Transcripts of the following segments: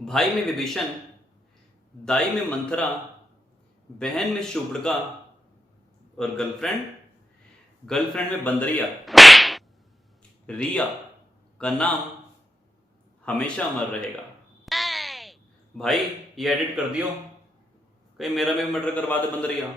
भाई में विभीषण, दाई में मंथरा, बहन में शूर्पणखा और गर्लफ्रेंड गर्लफ्रेंड में बंदरिया। रिया का नाम हमेशा अमर रहेगा। भाई ये एडिट कर दियो, कहीं मेरा भी मर्डर करवा दे बंदरिया।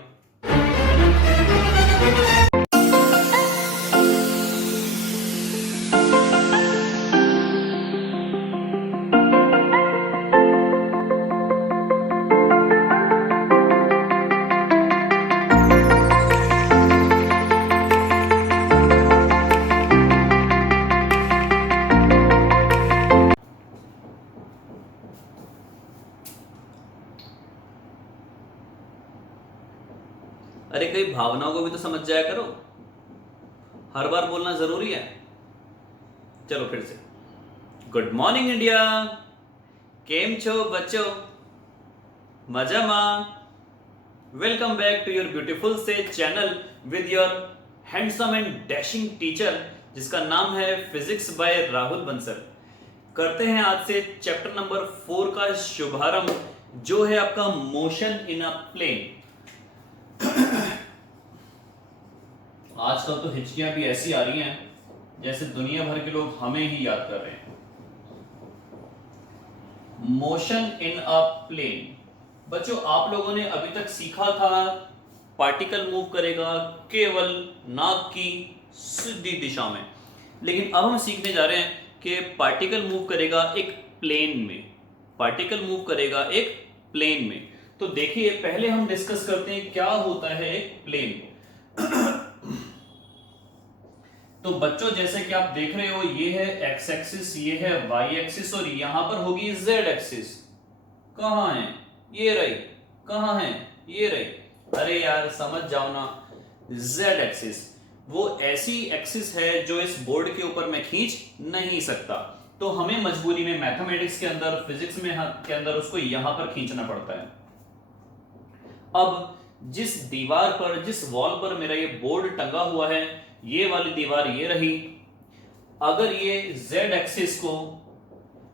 अरे कई भावनाओं को भी तो समझ जाया करो, हर बार बोलना जरूरी है। चलो फिर से, गुड मॉर्निंग इंडिया, केम छो बच्चों, मजा मा। Welcome back to your beautiful से channel with your handsome and dashing teacher, जिसका नाम है फिजिक्स बाय राहुल बंसल। करते हैं आज से चैप्टर नंबर 4 का शुभारंभ, जो है आपका मोशन इन अ प्लेन। आजकल तो हिचकियां भी ऐसी आ रही हैं जैसे दुनिया भर के लोग हमें ही याद कर रहे हैं। मोशन इन अ प्लेन, बच्चों आप लोगों ने अभी तक सीखा था पार्टिकल मूव करेगा केवल नाक की सीधी दिशा में, लेकिन अब हम सीखने जा रहे हैं कि पार्टिकल मूव करेगा एक प्लेन में। पार्टिकल मूव करेगा एक प्लेन में। तो देखिए, पहले हम डिस्कस करते हैं क्या होता है एक प्लेन। तो बच्चों जैसे कि आप देख रहे हो, ये है एक्स एक्सिस, ये है वाई एक्सिस और यहां पर होगी जेड एक्सिस। कहां है ये रही, कहां है ये रही, अरे यार समझ जाओ ना। जेड एक्सिस वो ऐसी एक्सिस है जो इस बोर्ड के ऊपर मैं खींच नहीं सकता, तो हमें मजबूरी में मैथमेटिक्स के अंदर, फिजिक्स में के अंदर उसको यहां पर खींचना पड़ता है। अब जिस दीवार पर, जिस वॉल पर मेरा ये बोर्ड टंगा हुआ है, ये वाली दीवार ये रही। अगर ये z एक्सिस को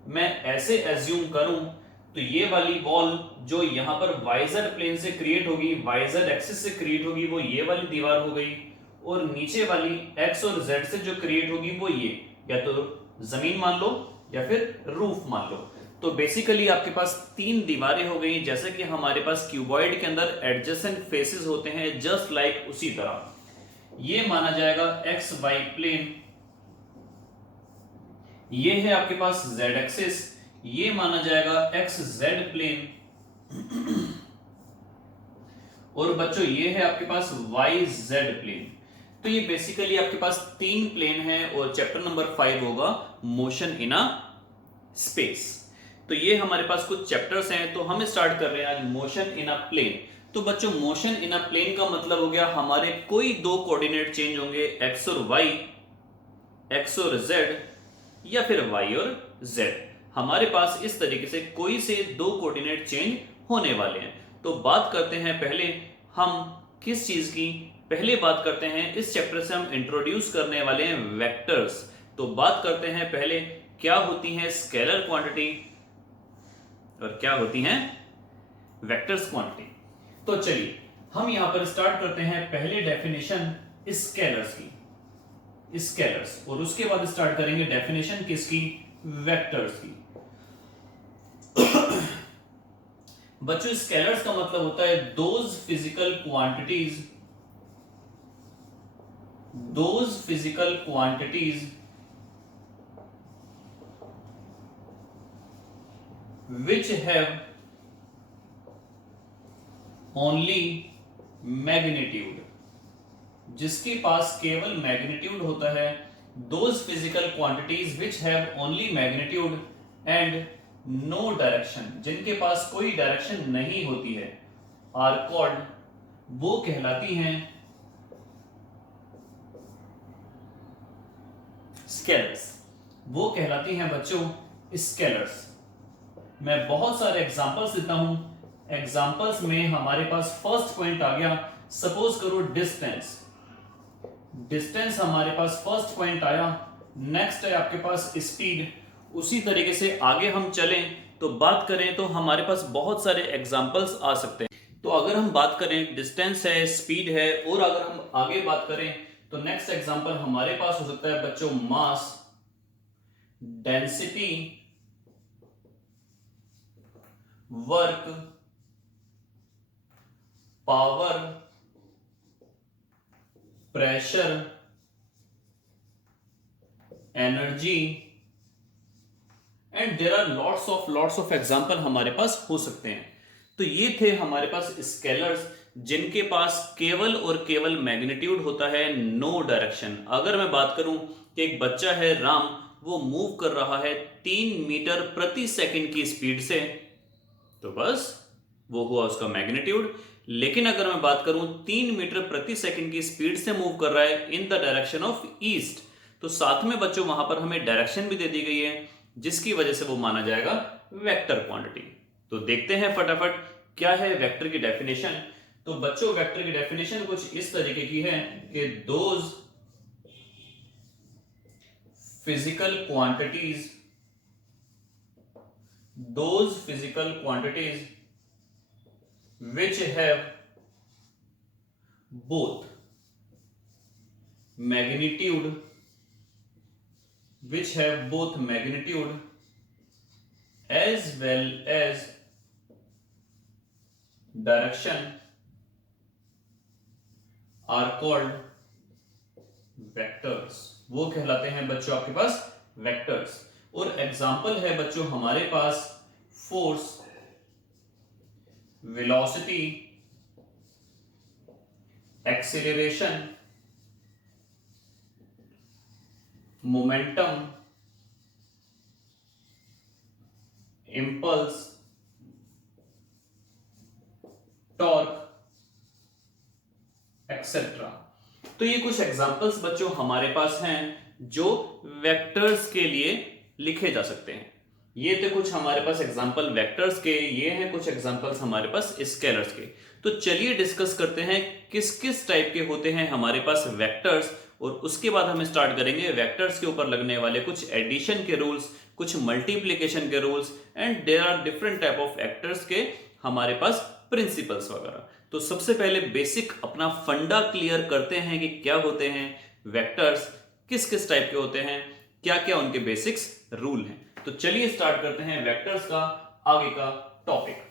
मैं ऐसे एज्यूम करूं, तो ये वाली वॉल जो यहां पर yz प्लेन से क्रिएट होगी, yz एक्सिस से क्रिएट होगी, वो ये वाली दीवार हो गई। और नीचे वाली x और z से जो क्रिएट होगी वो ये, या तो जमीन मान लो या फिर रूफ मान लो। तो बेसिकली आपके पास 3 दीवारें हो गई, जैसे कि हमारे पास क्यूबॉइड के अंदर एडजेसेंट फेसेस होते हैं, जस्ट लाइक उसी तरह ये माना जाएगा एक्स वाई प्लेन। ये है आपके पास z एक्सिस, ये माना जाएगा एक्स जेड प्लेन। और बच्चों ये है आपके पास वाई जेड प्लेन। तो ये बेसिकली आपके पास 3 प्लेन है और चैप्टर नंबर 5 होगा मोशन इन अ स्पेस। तो ये हमारे पास कुछ चैप्टर्स हैं, तो हम स्टार्ट कर रहे हैं आज मोशन इन अ प्लेन। तो बच्चों मोशन इन अ प्लेन का मतलब हो गया हमारे कोई 2 कोऑर्डिनेट चेंज होंगे, एक्स और वाई, एक्स और जेड, या फिर वाई और जेड। हमारे पास इस तरीके से कोई से 2 कोऑर्डिनेट चेंज होने वाले हैं। तो बात करते हैं पहले हम किस चीज की, पहले बात करते हैं इस चैप्टर से हम इंट्रोड्यूस करने वाले हैं वेक्टर्स। तो बात करते हैं पहले क्या होती है स्केलर क्वांटिटी और क्या होती हैं वेक्टर्स क्वांटिटी। तो चलिए हम यहां पर स्टार्ट करते हैं पहले डेफिनेशन स्केलर्स की, स्केलर्स, और उसके बाद स्टार्ट करेंगे डेफिनेशन किसकी, वेक्टर्स की। बच्चों स्केलर्स का मतलब होता है those physical quantities which have only magnitude, जिसके पास केवल मैग्नीट्यूड होता है। those physical quantities which have only magnitude and no direction, जिनके पास कोई डायरेक्शन नहीं होती है, are called, वो कहलाती हैं स्केलर्स। वो कहलाती हैं बच्चों स्केलर्स। मैं बहुत सारे एग्जांपल्स देता हूं। एग्जांपल्स में हमारे पास फर्स्ट पॉइंट आ गया, सपोज करो डिस्टेंस। डिस्टेंस हमारे पास फर्स्ट पॉइंट आया। नेक्स्ट है आपके पास स्पीड। उसी तरीके से आगे हम चलें तो बात करें तो हमारे पास बहुत सारे एग्जाम्पल्स आ सकते हैं। तो अगर हम बात करें डिस्टेंस है, स्पीड है, और अगर हम आगे बात करें तो नेक्स्ट एग्जाम्पल हमारे पास हो सकता है बच्चों mass, density, work, power, pressure, energy, and there are lots of example हमारे पास हो सकते हैं। तो ये थे हमारे पास स्केलर्स जिनके पास केवल और केवल मैग्नीट्यूड होता है, नो डायरेक्शन। अगर मैं बात करूं कि एक बच्चा है राम, वो मूव कर रहा है 3 मीटर प्रति सेकंड की स्पीड से, तो बस वो हुआ उसका मैग्नीट्यूड। लेकिन अगर मैं बात करूं 3 मीटर प्रति सेकंड की स्पीड से मूव कर रहा है in the direction of east, तो साथ में बच्चों वहां पर हमें डायरेक्शन भी दे दी गई है, जिसकी वजह से वो माना जाएगा वेक्टर क्वांटिटी। तो देखते हैं फटाफट क्या है वेक्टर की डेफिनेशन। तो बच्चों वेक्टर की डेफिनेशन कुछ इस तरीके की है कि those physical quantities which have both magnitude as well as direction are called vectors। वो कहलाते हैं बच्चों आपके पास वेक्टर्स। और एग्जाम्पल है बच्चों हमारे पास force, velocity, acceleration, momentum, impulse, torque, etcetera. तो ये कुछ एग्जांपल्स बच्चों हमारे पास हैं जो वेक्टर्स के लिए लिखे जा सकते हैं। ये थे कुछ हमारे पास एग्जांपल वेक्टर्स के, ये हैं कुछ एग्जांपल्स हमारे पास स्केलर्स के। तो चलिए डिस्कस करते हैं किस किस टाइप के होते हैं हमारे पास वेक्टर्स, और उसके बाद हम स्टार्ट करेंगे वेक्टर्स के ऊपर लगने वाले कुछ एडिशन के रूल्स, कुछ मल्टीप्लिकेशन के rules, and there are different type of vectors के हमारे पास प्रिंसिपल्स वगैरह। तो सबसे पहले बेसिक अपना फंडा क्लियर करते हैं कि क्या होते हैं वेक्टर्स, किस किस टाइप के होते हैं, क्या क्या उनके बेसिक्स रूल हैं। तो चलिए स्टार्ट करते हैं वेक्टर्स का आगे का टॉपिक।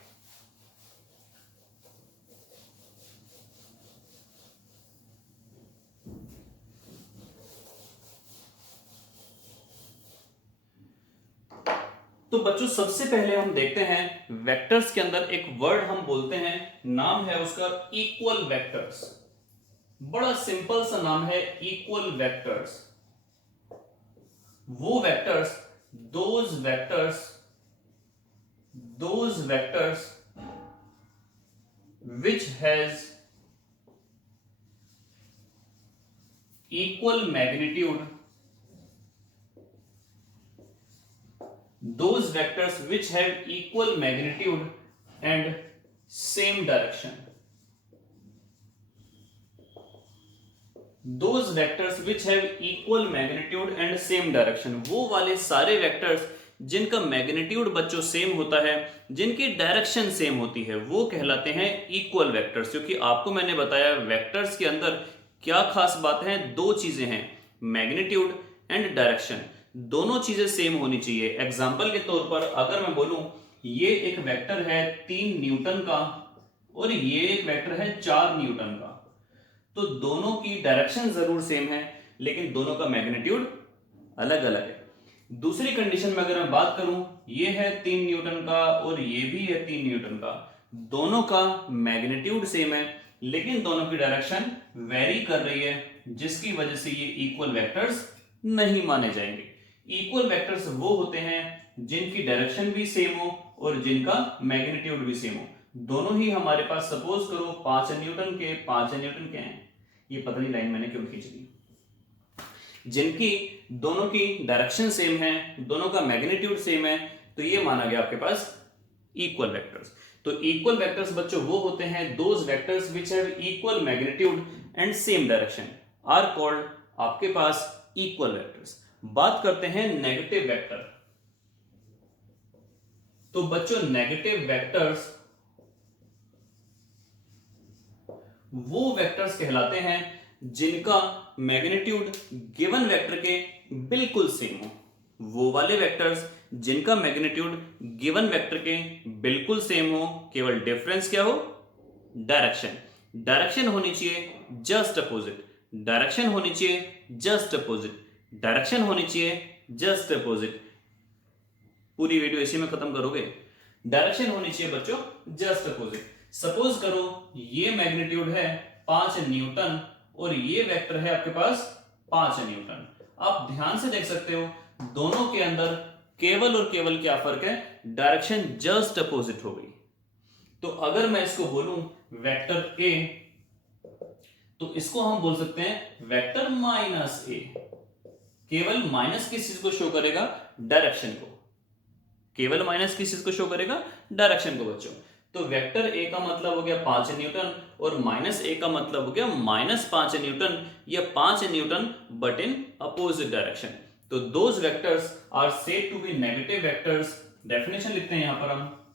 तो बच्चों सबसे पहले हम देखते हैं वेक्टर्स के अंदर एक वर्ड हम बोलते हैं, नाम है उसका इक्वल वेक्टर्स। बड़ा सिंपल सा नाम है इक्वल वेक्टर्स। वो vectors, those vectors which has equal magnitude, those vectors which have equal magnitude and same direction, those vectors which have equal magnitude and same direction, वो वाले सारे वेक्टर्स जिनका magnitude बच्चों सेम होता है, जिनकी डायरेक्शन सेम होती है, वो कहलाते हैं इक्वल वेक्टर्स। क्योंकि आपको मैंने बताया वेक्टर्स के अंदर क्या खास बात है, दो चीजें हैं, मैग्नीट्यूड एंड डायरेक्शन, दोनों चीजें सेम होनी चाहिए। एग्जांपल के तौर पर अगर मैं बोलूं ये एक वेक्टर है 3 न्यूटन का और ये एक वेक्टर है 4 न्यूटन का, तो दोनों की डायरेक्शन जरूर सेम है लेकिन दोनों का मैग्नीट्यूड अलग अलग है। दूसरी कंडीशन में अगर मैं बात करूं, ये है 3 न्यूटन का और ये भी है 3 न्यूटन का, दोनों का मैग्नीट्यूड सेम है लेकिन दोनों की डायरेक्शन वेरी कर रही है, जिसकी वजह से ये इक्वल वेक्टर्स नहीं माने जाएंगे। इक्वल वेक्टर्स वो होते हैं जिनकी डायरेक्शन भी सेम हो और जिनका मैग्नीट्यूड भी सेम हो। दोनों ही हमारे पास सपोज करो 5 न्यूटन के हैं, ये पता नहीं लाइन मैंने क्यों खींच दी, जिनकी दोनों की डायरेक्शन सेम है, दोनों का मैग्नीट्यूड सेम है, तो ये माना गया आपके पास इक्वल वेक्टर्स। तो इक्वल वेक्टर्स बच्चों वो होते हैं those vectors which have equal magnitude and same direction are called आपके पास इक्वल वेक्टर्स। बात करते हैं नेगेटिव वेक्टर। तो बच्चों नेगेटिव वेक्टर्स वो वेक्टर्स कहलाते हैं जिनका मैग्नीट्यूड गिवन वेक्टर के बिल्कुल सेम हो। वो वाले वेक्टर्स जिनका मैग्नीट्यूड गिवन वेक्टर के बिल्कुल सेम हो, केवल डिफरेंस क्या हो, डायरेक्शन। डायरेक्शन होनी चाहिए जस्ट अपोजिट, डायरेक्शन होनी चाहिए जस्ट अपोजिट, डायरेक्शन होनी चाहिए जस्ट अपोजिट। पूरी वीडियो इसी में खत्म करोगे। डायरेक्शन होनी चाहिए बच्चों जस्ट अपोजिट। सपोज करो ये मैग्नीट्यूड है 5 न्यूटन और ये वेक्टर है आपके पास 5 न्यूटन। आप ध्यान से देख सकते हो दोनों के अंदर केवल और केवल क्या फर्क है, डायरेक्शन जस्ट अपोजिट हो गई। तो अगर मैं इसको बोलूं वेक्टर ए, तो इसको हम बोल सकते हैं वेक्टर माइनस ए। केवल माइनस किस चीज को शो करेगा, डायरेक्शन को। केवल माइनस किस चीज को शो करेगा, डायरेक्शन को बच्चों। तो वेक्टर ए का मतलब हो गया 5 न्यूटन और माइनस ए का मतलब हो गया -5 न्यूटन या 5 newton but in opposite direction. तो those vectors are said to be negative vectors. Definition लिखते हैं यहां पर हम,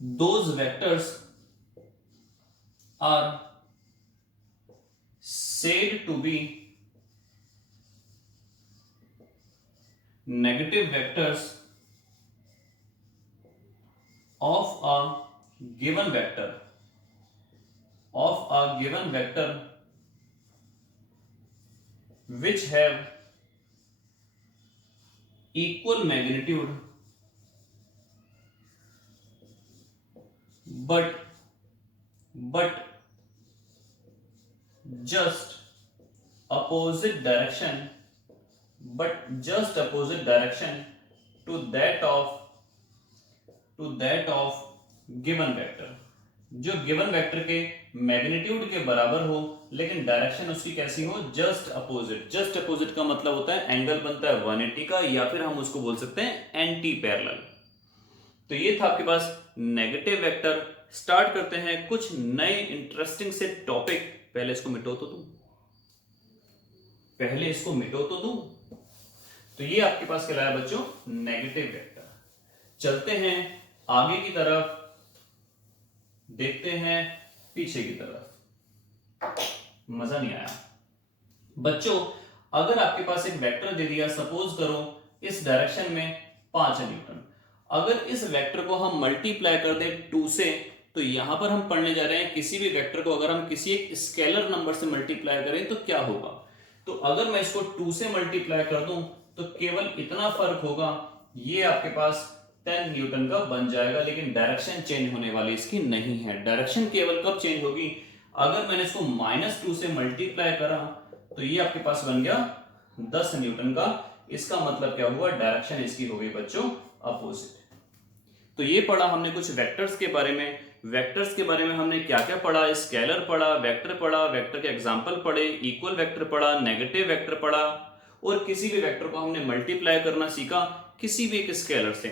those vectors are said to be negative vectors of a given vector which have equal magnitude but just opposite direction to that of given vector. जो given vector के magnitude के बराबर हो लेकिन डायरेक्शन उसकी कैसी हो, जस्ट अपोजिट। जस्ट अपोजिट का मतलब होता है एंगल बनता है 180 का, या फिर हम उसको बोल सकते हैं एंटी पैरेलल। तो ये था आपके पास नेगेटिव वेक्टर। स्टार्ट करते हैं कुछ नए इंटरेस्टिंग से टॉपिक। पहले इसको मिटो तो दूं। तो ये आपके पास कहलाया बच्चों नेगेटिव वेक्टर। चलते हैं आगे की तरफ, देखते हैं पीछे की तरफ। मजा नहीं आया बच्चों। अगर आपके पास एक वेक्टर दे दिया, सपोज करो इस डायरेक्शन में 5 न्यूटन, अगर इस वेक्टर को हम मल्टीप्लाई कर दें 2 से, तो यहां पर हम पढ़ने जा रहे हैं किसी भी वेक्टर को अगर हम किसी एक स्केलर नंबर से मल्टीप्लाई करें तो क्या होगा। तो अगर मैं इसको 2 से मल्टीप्लाई कर दूं तो केवल इतना फर्क होगा, ये आपके पास 10 न्यूटन का बन जाएगा, लेकिन डायरेक्शन चेंज होने वाली इसकी नहीं है। डायरेक्शन केवल कब चेंज होगी, अगर मैंने इसको -2 से मल्टीप्लाई करा तो ये आपके पास बन गया 10 न्यूटन का। इसका मतलब क्या हुआ, डायरेक्शन इसकी हो गई बच्चों अपोजिट। तो ये पढ़ा हमने कुछ वेक्टर्स के बारे में। वेक्टर्स के बारे में हमने क्या क्या पढ़ा, स्केलर पढ़ा, वेक्टर के एग्जाम्पल पढ़े, इक्वल वेक्टर पढ़ा, नेगेटिव वेक्टर पढ़ा, और किसी भी वेक्टर को हमने मल्टीप्लाई करना सीखा किसी भी एक स्केलर से।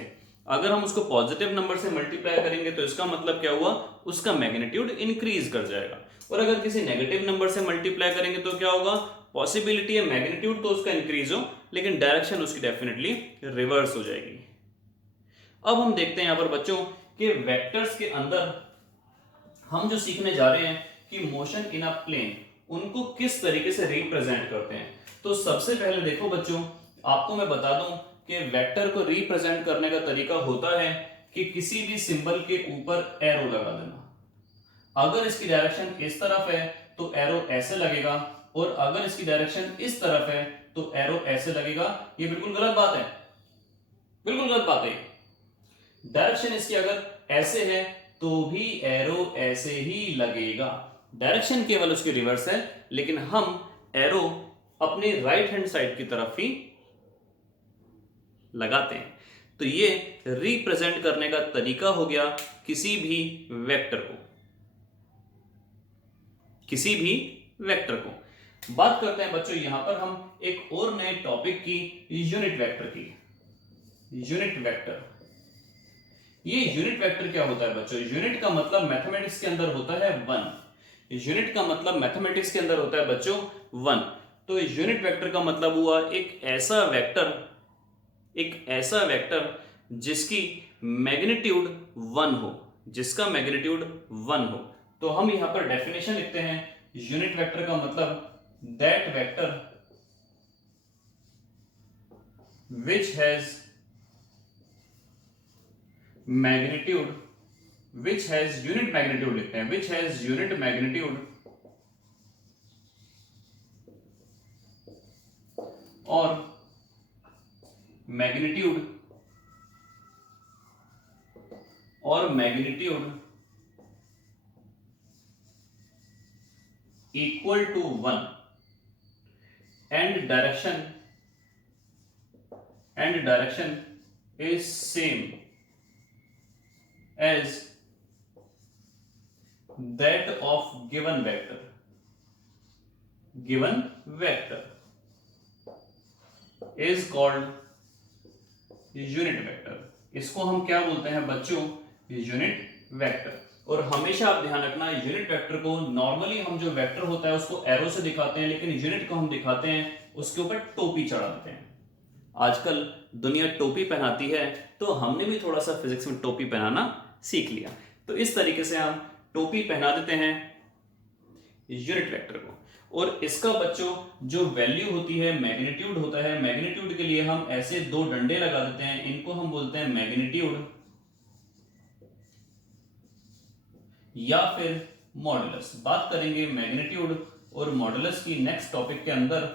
अगर हम उसको पॉजिटिव नंबर से मल्टीप्लाई करेंगे तो इसका मतलब क्या हुआ, उसका मैग्नीट्यूड इंक्रीज कर जाएगा। और अगर किसी नेगेटिव नंबर से मल्टीप्लाई करेंगे तो क्या होगा, पॉसिबिलिटी है मैग्नीट्यूड तो उसका इंक्रीज हो लेकिन डायरेक्शन उसकी डेफिनेटली रिवर्स हो जाएगी। अब हम देखते हैं यहां पर बच्चों कि वेक्टर्स के अंदर हम जो सीखने जा रहे हैं कि मोशन इन अ प्लेन, उनको किस तरीके से रिप्रेजेंट करते हैं। तो सबसे पहले देखो बच्चों, आपको मैं बता दूं कि वेक्टर को रिप्रेजेंट करने का तरीका होता है कि किसी भी सिंबल के ऊपर एरो लगा देना। अगर इसकी डायरेक्शन इस तरफ है तो एरो ऐसे लगेगा, और अगर इसकी डायरेक्शन इस तरफ है तो एरो ऐसे लगेगा। ये बिल्कुल गलत बात है, बिल्कुल गलत बात है। डायरेक्शन इसकी अगर ऐसे है तो भी एरो ऐसे ही लगेगा। डायरेक्शन केवल उसकी रिवर्स है, लेकिन हम एरो अपने राइट हैंड साइड की तरफ ही लगाते हैं। तो ये रिप्रेजेंट करने का तरीका हो गया किसी भी वेक्टर को, किसी भी वेक्टर को। बात करते हैं बच्चों यहां पर हम एक और नए टॉपिक की, यूनिट वेक्टर की। यूनिट वेक्टर, ये यूनिट वेक्टर क्या होता है बच्चों, यूनिट का मतलब मैथमेटिक्स के अंदर होता है 1। यूनिट का मतलब मैथमेटिक्स के अंदर होता है बच्चों 1। तो यूनिट वेक्टर का मतलब हुआ एक ऐसा वेक्टर जिसकी मैग्नीट्यूड 1 हो, जिसका मैग्नीट्यूड 1 हो। तो हम यहां पर डेफिनेशन लिखते हैं यूनिट वेक्टर का मतलब that vector which has magnitude, which has unit magnitude लिखते हैं, विच हैज यूनिट मैग्नीट्यूड और magnitude equal to 1 and direction is same as that of given vector is called unit vector. इसको हम क्या बोलते हैं बच्चों? Unit vector. और हमेशा आप ध्यान रखना, यूनिट वेक्टर को नॉर्मली हम जो वेक्टर होता है उसको एरो से दिखाते हैं, लेकिन यूनिट को हम दिखाते हैं उसके ऊपर टोपी चढ़ा देते हैं। आजकल दुनिया टोपी पहनाती है, तो हमने भी थोड़ा सा फिजिक्स में टोपी पहनाना सीख लिया। तो इस तरीके से हम टोपी पहना देते हैं यूनिट वेक्टर को। और इसका बच्चों जो वैल्यू होती है, मैग्नीट्यूड होता है, मैग्नीट्यूड के लिए हम ऐसे दो डंडे लगा देते हैं, इनको हम बोलते हैं मैग्नीट्यूड या फिर मॉडुलस। बात करेंगे मैग्नीट्यूड और मॉडुलस की नेक्स्ट टॉपिक के अंदर।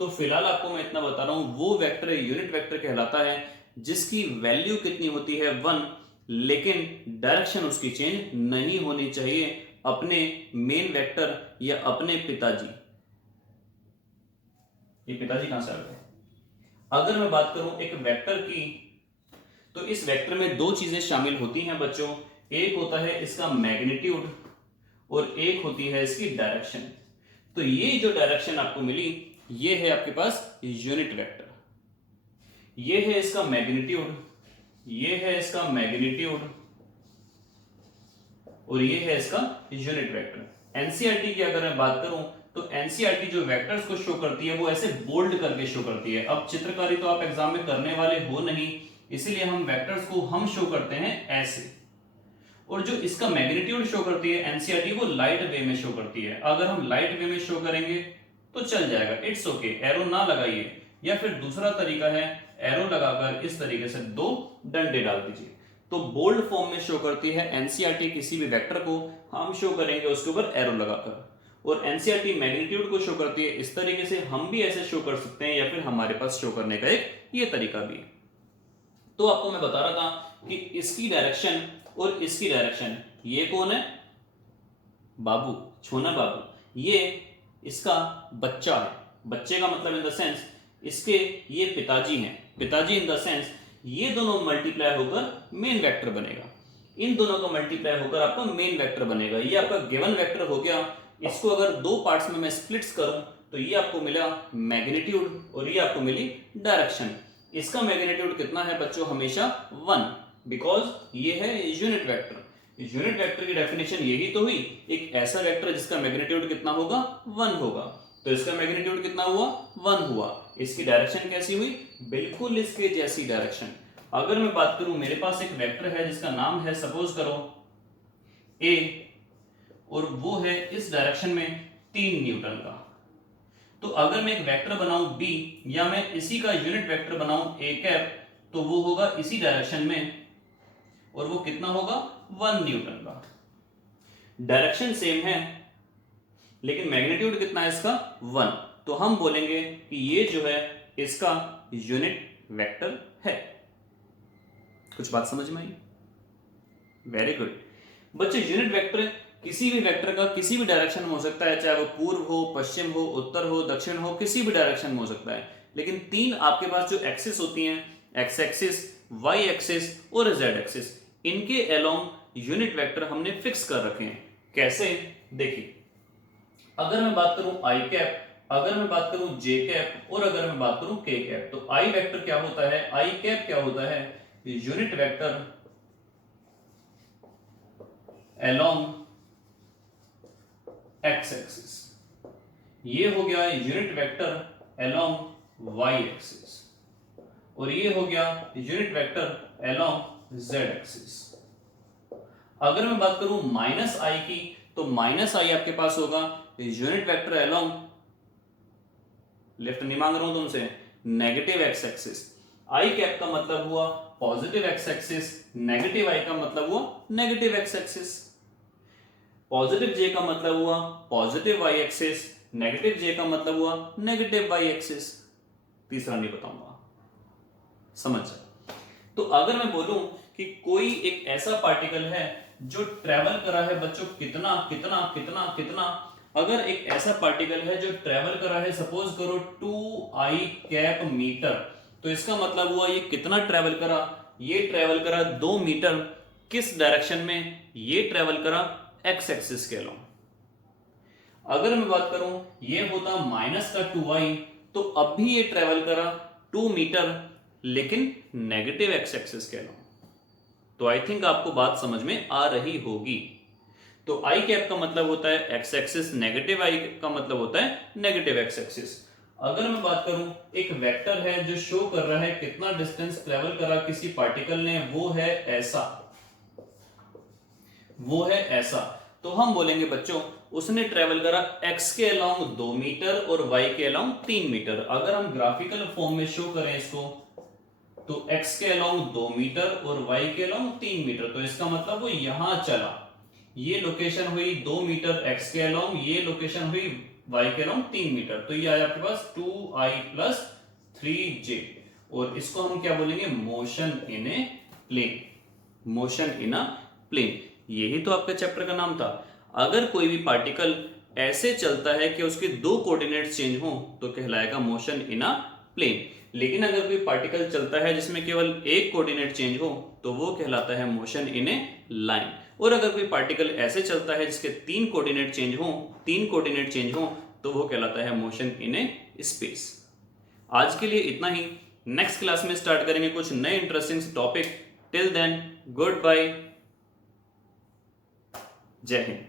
तो फिलहाल आपको मैं इतना बता रहा हूं, वो वेक्टर यूनिट वेक्टर कहलाता है जिसकी वैल्यू कितनी होती है 1, लेकिन डायरेक्शन उसकी चेंज नहीं होनी चाहिए अपने मेन वेक्टर या अपने पिताजी। ये पिताजी कहां से आ गए? अगर मैं बात करूं एक वेक्टर की, तो इस वेक्टर में दो चीजें शामिल होती हैं बच्चों। एक होता है इसका मैग्नीट्यूड और एक होती है इसकी डायरेक्शन। तो ये जो डायरेक्शन आपको मिली, ये है आपके पास यूनिट वेक्टर। ये है इसका मैग्नीट्यूड, ये है इसका मैग्नीट्यूड और ये है इसका यूनिट वेक्टर। एनसीईआरटी की अगर मैं बात करूं, तो एनसीईआरटी जो वेक्टर्स को शो करती है वो ऐसे बोल्ड करके शो करती है। अब चित्रकारी तो आप एग्जाम में करने वाले हो नहीं, इसीलिए हम वेक्टर्स को हम शो करते हैं ऐसे। और जो इसका मैग्नीट्यूड शो करती है एनसीईआरटी, वो लाइट वे में शो करती है। अगर हम लाइट वे में शो करेंगे तो चल जाएगा, इट्स ओके, एरो ना लगाइए। या फिर दूसरा तरीका है, एरो लगाकर इस तरीके से दो डंडे डाल दीजिए। तो बोल्ड फॉर्म में शो करती है एनसीईआरटी किसी भी वेक्टर को, हम शो करेंगे उसके ऊपर एरो लगाकर। और एनसीईआरटी मैग्नीट्यूड को शो करती है इस तरीके से, हम भी ऐसे शो कर सकते हैं, या फिर हमारे पास शो करने का एक ये तरीका भी है। तो आपको मैं बता रहा था कि इसकी डायरेक्शन और इसकी डायरेक्शन, ये कौन है? बाबू, छोना बाबू। ये इसका बच्चा है। बच्चे का मतलब इन द सेंस इसके ये पिताजी हैं। पिताजी इन द सेंस ये दोनों मल्टीप्लाई होकर मेन वेक्टर बनेगा। इन दोनों का मल्टीप्लाई होकर आपका मेन वेक्टर बनेगा। ये आपका गिवन वेक्टर हो गया। इसको अगर दो पार्ट्स में मैं स्प्लिट्स करूं तो ये आपको मिला मैग्नीट्यूड और ये आपको मिली डायरेक्शन। इसका मैग्नीट्यूड कितना है बच्चों? हमेशा 1, बिकॉज ये है यूनिट वेक्टर। यूनिट वेक्टर की डेफिनेशन यही तो हुई, एक ऐसा वेक्टर जिसका मैग्नीट्यूड कितना होगा? 1 होगा। तो इसका मैग्नीट्यूड कितना हुआ? 1 हुआ। इसकी डायरेक्शन कैसी हुई? बिल्कुल इसके जैसी डायरेक्शन। अगर मैं बात करूं, मेरे पास एक वेक्टर है जिसका नाम है, सपोज करो ए, और वो है इस डायरेक्शन में 3 न्यूटन का। तो अगर मैं एक वेक्टर बनाऊं बी, या मैं इसी का यूनिट वेक्टर बनाऊं ए कैप, तो वो होगा इसी डायरेक्शन में और वो कितना होगा? 1 न्यूटन का। डायरेक्शन सेम है लेकिन मैग्नीट्यूड कितना है इसका? 1। तो हम बोलेंगे कि ये जो है इसका यूनिट वेक्टर है। कुछ बात समझ में आई? वेरी गुड बच्चे। यूनिट वेक्टर किसी भी वेक्टर का किसी भी डायरेक्शन में हो सकता है, चाहे वो पूर्व हो, पश्चिम हो, उत्तर हो, दक्षिण हो, किसी भी डायरेक्शन में हो सकता है। लेकिन 3 आपके पास जो एक्सिस होती हैं, एक्स एक्सिस, वाई एक्सिस और जेड एक्सिस, इनके अलोंग यूनिट वेक्टर हमने फिक्स कर रखे हैं। कैसे? देखिए, अगर मैं बात करूं आई कैप, अगर मैं बात करूं जे कैप और अगर मैं बात करूं के कैप, तो आई वेक्टर क्या होता है? आई कैप क्या होता है? Unit vector along X axis. ये हो गया unit vector along Y axis और ये हो गया unit vector along z axis. अगर मैं बात करूं माइनस आई की, तो माइनस आई आपके पास होगा यूनिट वेक्टर अलोंग, लेफ्ट नहीं मांग रहा हूं तुमसे, नेगेटिव एक्स एक्सिस। आई कैप का मतलब हुआ पॉजिटिव एक्स एक्सिस, नेगेटिव आई का मतलब हुआ नेगेटिव एक्स एक्सिस। पॉजिटिव जे का मतलब हुआ पॉजिटिव वाई एक्सिस, नेगेटिव जे का मतलब हुआ नेगेटिव वाई एक्सिस। तीसरा नहीं बताऊंगा, समझ जाए। तो अगर मैं बोलूं कि कोई एक ऐसा पार्टिकल है जो ट्रेवल करा है बच्चों कितना कितना कितना कितना, अगर एक ऐसा पार्टिकल है जो ट्रेवल करा है सपोज करो 2i कैप मीटर, तो इसका मतलब हुआ ये कितना ट्रेवल करा, ये ट्रेवल करा 2 मीटर। किस डायरेक्शन में, ये ट्रेवल करा एक्स एक्सिस के अलोंग। अगर मैं बात करूं ये होता माइनस का 2i, तो अब भी ये ट्रेवल करा 2 मीटर लेकिन नेगेटिव एक्स एक्सिस के अलोंग। तो आई थिंक आपको बात समझ में आ रही होगी। तो आई कैप का मतलब होता है एक्स एक्सिस, नेगेटिव आई का मतलब होता है नेगेटिव एक्स एक्सिस। अगर मैं बात करूं एक वेक्टर है जो शो कर रहा है कितना डिस्टेंस ट्रेवल करा किसी पार्टिकल ने, वो है ऐसा, वो है ऐसा, तो हम बोलेंगे बच्चों उसने ट्रेवल करा x के अलोंग 2 मीटर और y के अलोंग 3 मीटर। अगर हम ग्राफिकल फॉर्म में शो करें इसको, तो x के अलोंग 2 मीटर और y के अलोंग 3 मीटर, तो इसका मतलब वो यहां चला, ये लोकेशन हुई 2 मीटर x के अलोंग, ये लोकेशन हुई y के अलोंग 3 मीटर, तो ये आया आपके पास 2i प्लस 3j, और इसको हम क्या बोलेंगे, motion in a plane, motion in a plane. यही तो आपके चैप्टर का नाम था। अगर कोई भी पार्टिकल ऐसे चलता है कि उसके 2 कोऑर्डिनेट्स चेंज हो तो कहलाएगा मोशन इन अ प्लेन, लेकिन अगर कोई पार्टिकल चलता है जिसमें केवल एक कोऑर्डिनेट चेंज हो तो वो कहलाता है मोशन इन ए लाइन। और अगर कोई पार्टिकल ऐसे चलता है जिसके 3 कोऑर्डिनेट चेंज हो, 3 कोऑर्डिनेट चेंज हो, तो वो कहलाता है मोशन इन ए स्पेस। आज के लिए इतना ही, नेक्स्ट क्लास में स्टार्ट करेंगे कुछ नए interesting topic. Till then good bye, जय हिंद।